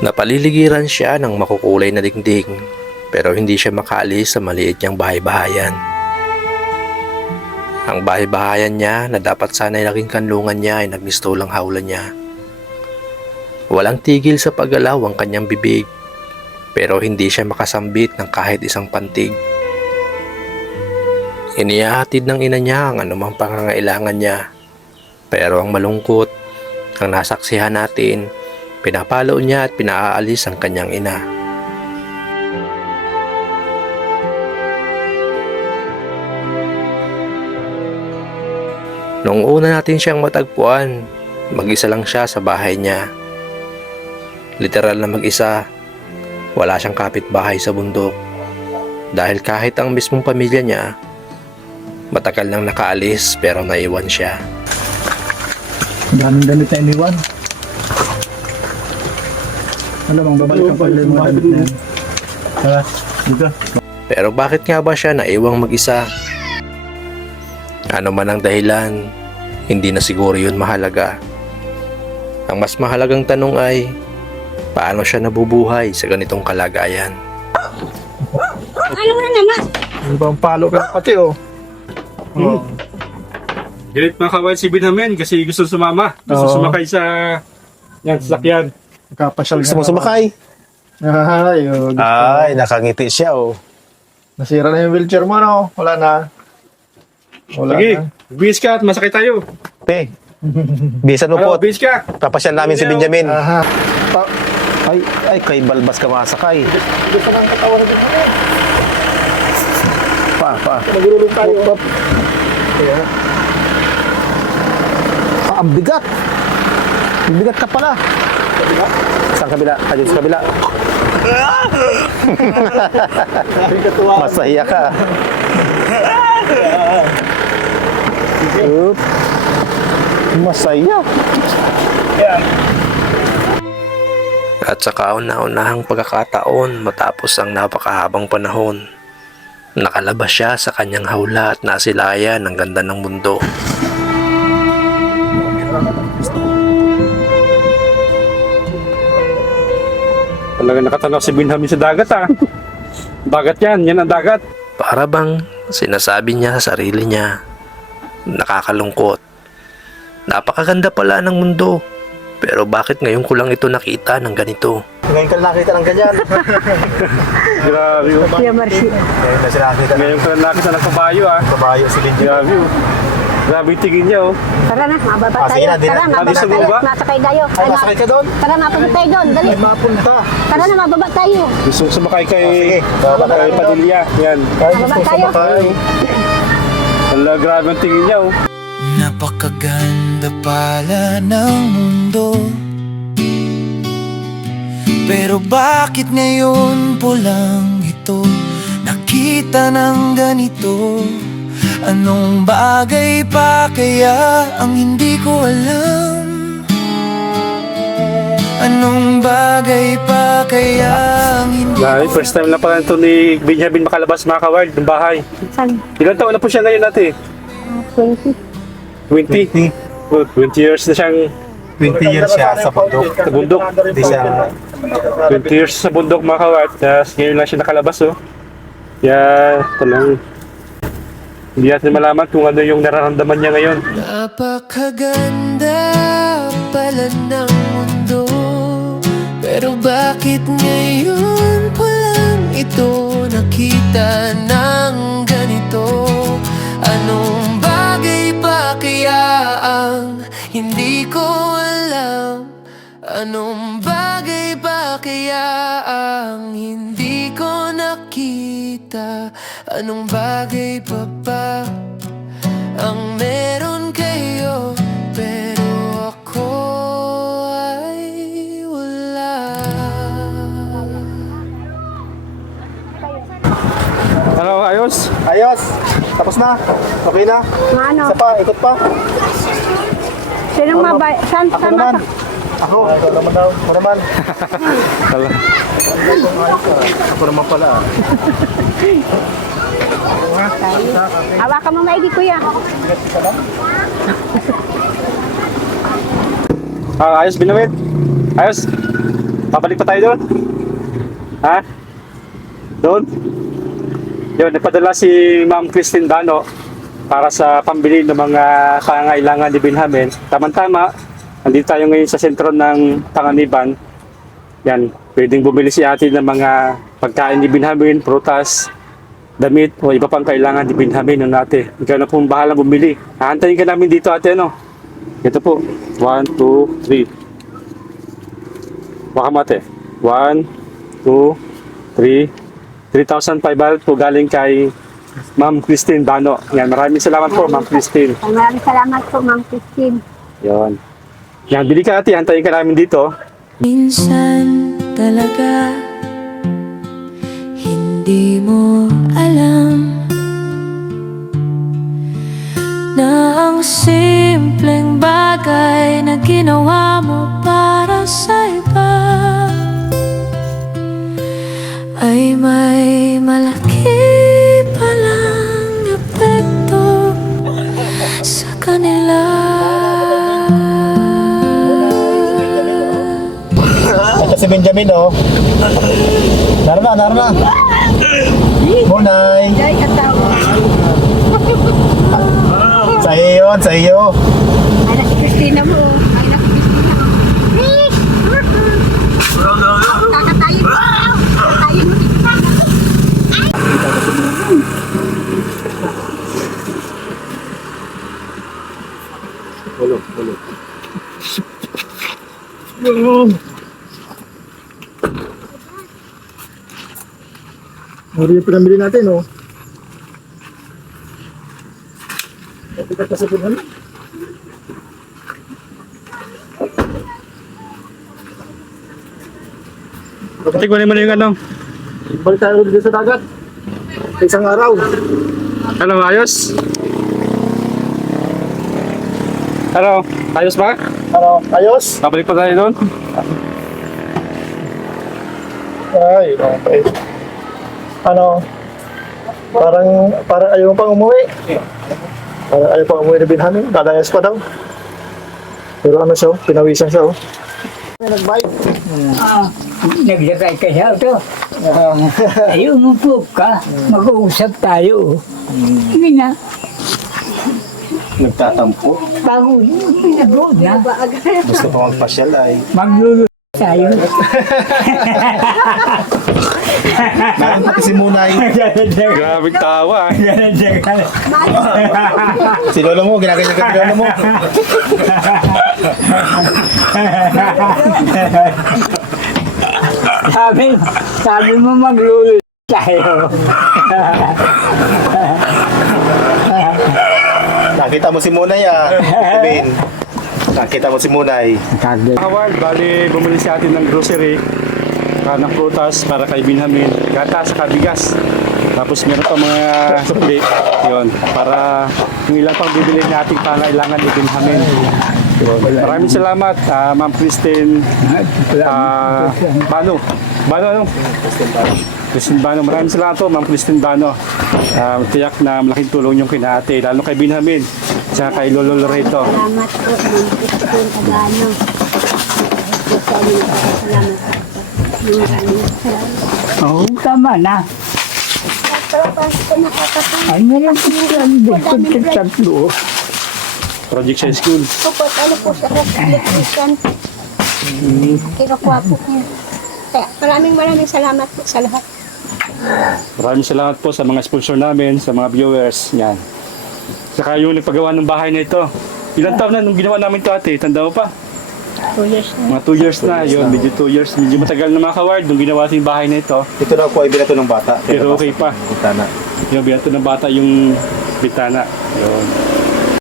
Napaliligiran siya ng makukulay na dingding pero hindi siya makaalis sa maliit niyang bahay-bahayan. Ang bahay-bahayan niya na dapat sana'y naging kanlungan niya ay nagmistulang hawla niya. Walang tigil sa paggalaw ang kanyang bibig pero hindi siya makasambit ng kahit isang pantig. Inihahatid ng ina niya ang anumang pangangailangan niya pero ang malungkot, ang nasaksihan natin, pinapalo niya at pinaaalis ang kanyang ina. Noong una natin siyang matagpuan, mag-isa lang siya sa bahay niya. Literal na mag-isa, wala siyang kapitbahay sa bundok. Dahil kahit ang mismong pamilya niya, matagal nang nakaalis pero naiwan siya. Daming damit na iniwan. Alam mo, babalikan ko ulit yung mga damit na yan. Ha? Dito. Pero bakit nga ba siya naiwang mag-isa? Ano man ang dahilan, hindi na siguro yun mahalaga. Ang mas mahalagang tanong ay, paano siya nabubuhay sa ganitong kalagayan? Ano na naman? Ano ba ang palo ka pati oh. Oh. Galit mga kawan si Benjamin kasi gusto sumama. Gusto Oo. sumakay sa yan, sasakyan. Nakapasyal Gusto mo sumakay? Ay, oh, gusto. Ay, nakangiti siya oh. Nasira na yung wheelchair mo, no? Wala na. Wala Sige, na. bis ka at masakay tayo. Te, bisan mo Ano, po. bis ka. Papasyal namin si Benjamin. Aha. Pa- ay, ay, kay Balbas ka masakay. Gusto nang katawan na dito. Pa, pa. Nagululong tayo. Kaya, Ah, ang bigat. Ang bigat ka pala. Saan kabila? Ayun sa kabila. Masaya ka. Oop. Masaya. At sa kauna-unahang pagkakataon matapos ang napakahabang panahon, nakalabas siya sa kanyang hawla at nasilayan ng ganda ng mundo. Talaga nakatanaw si Benjamin sa dagat ah. dagat yan, yan ang dagat. Para bang sinasabi niya sa sarili niya, nakakalungkot. Napakaganda pala ng mundo, pero bakit ngayon ko lang ito nakita ng ganito? Ngayon ka nakita ng ganyan. Grabe oh. Kuya Marci. Ngayon ko lang nakita ng kabayo ah. kabayo si Benjamin. Grabe oh. Grabe yung tingin niya oh. Tara na, mababa Ah, sige tayo. na, di na. Tara, mababa Nandito sa tayo. baba? Nasakay tayo. Ay, Tara, nasakay ka doon? Tara, mapunta tayo doon. Dali. ay mapunta. Tara na, mababa tayo. Gusto sumakay kay, sige. Bababa kay tayo. Padilla. Yan. Ay, Mababa gusto tayo. sumakay. Wala, grabe ang tingin niya oh. Napakaganda pala ng mundo Pero bakit ngayon po lang ito Nakita ng ganito Anong bagay pa kaya ang hindi ko alam Anong bagay pa kaya ang hindi Grabe, first time lang pala ito ni Benjamin makalabas mga kaward ng bahay. San? Ilan taon na po siya ngayon ate? 20. 20? Oh, 20 years na siyang 20 years siya sa bundok. sa bundok. Hindi siya 20 years sa bundok mga kawat. Tapos ngayon lang siya nakalabas oh. Kaya talang hindi natin malaman kung ano yung nararamdaman niya ngayon. Napakaganda pala ng mundo. Pero bakit ngayon ko lang ito nakita ng ganito? Anong bagay pa kaya ang hindi ko alam? Anong bagay Anong bagay pa ba ang meron kayo Pero ako ay wala Ano, ayos? Ayos. Tapos na. Okay na. Ano? Isa pa, ikot pa. Sinong mabay? San? Ako San? naman. masa- Ako. Ako naman daw. Ako naman. Ako naman pala. Hawakan mo maigi, kuya. Ah, ayos, binawit. Ayos. Babalik pa tayo doon? Ha? Doon? Yun, nagpadala si Ma'am Christine Dano para sa pambili ng mga pangailangan ni Benjamin. Tama-tama, nandito tayo ngayon sa sentro ng Panganiban. Yan, pwedeng bumili si ate ng mga pagkain ni Benjamin, prutas, damit o iba pang kailangan ni Benjamin ng ate. Ikaw na pong bahala bumili. Hahantayin ka namin dito ate ano. Ito po. 1, 2, 3. Baka mate. 1, 2, 3. 3,500 po galing kay Ma'am Christine Dano. Yan, maraming salamat po Ma'am Christine. Maraming salamat po, Ma'am Christine. Yan. Yan, bili ka ate. Hantayin ka namin dito. Minsan talaga Hindi mo alam Na ang simpleng bagay na ginawa mo para sa iba Ay may Benjamin, oh. Naro na, naro na. Munay. Sa iyo yun, sa iyo. Ay, na si Christina mo. Ay, na si Christina. Kakatayin mo. Kakatayin mo. Muli yung pinamili natin, oh. Ito ka sa punan. Tignan mo na yung ano. Balik tayo dito sa dagat. Sa Isang araw. Ano, ayos? Ano, ayos ba? Ano, ayos? Babalik pa tayo doon? Ay, okay. Ano, parang, parang ayaw pang umuwi. Parang ayaw pang umuwi na Binhamin. Dadayas pa daw. Pero ano siya, oh, pinawisan siya, oh. Nag-bike. Nagsakay ka sa auto. Ay, umupo ka. Mag-uusap tayo. Hindi na. Nagtatampo. Bago pinag na. Gusto pa magpasyal ay. Magluluto tayo. Meron pati si Munay. Grabe tawa. ah. Si Lolo mo, ginaganyan ka si Lolo mo. sabi, sabi mo magluluto tayo. Nakita mo si Munay ah. Sabihin. Nakita mo si Munay. Howard, bali bumili si atin ng grocery uh, ng prutas para kay Benjamin, gatas sa bigas. Tapos meron pa mga sukli, yon para yung ilang pang bibili nating pangailangan ni Benjamin. Yun. Maraming salamat, ah, Ma'am Christine uh, Bano. Bano ano? Christine Bano. Maraming salamat po, Ma'am Christine Bano. Ah, tiyak na malaking tulong yung kina ate, lalo kay Benjamin, tsaka kay Lolo Loreto. Salamat po, Ma'am Christine Agano. Salamat po. Oo, tama na. Ko? Ay, meron ko lang dito tatlo. Project sa school. Opo, ano po sa electrician. Kinukuha po niya. Kaya maraming maraming salamat po sa lahat. Maraming salamat po sa mga sponsor namin, sa mga viewers. Yan. Saka yung nagpagawa ng bahay na ito. Ilang taon na nung ginawa namin ito ate? Tanda mo pa? Two years na. Mga 2 years na. Yun, medyo 2 years. Medyo matagal na mga kaward nung ginawa yung bahay na ito. Ito na po ay binato ng bata. Pero okay pa. Kita na. Yung binato ng bata yung bitana. Yun.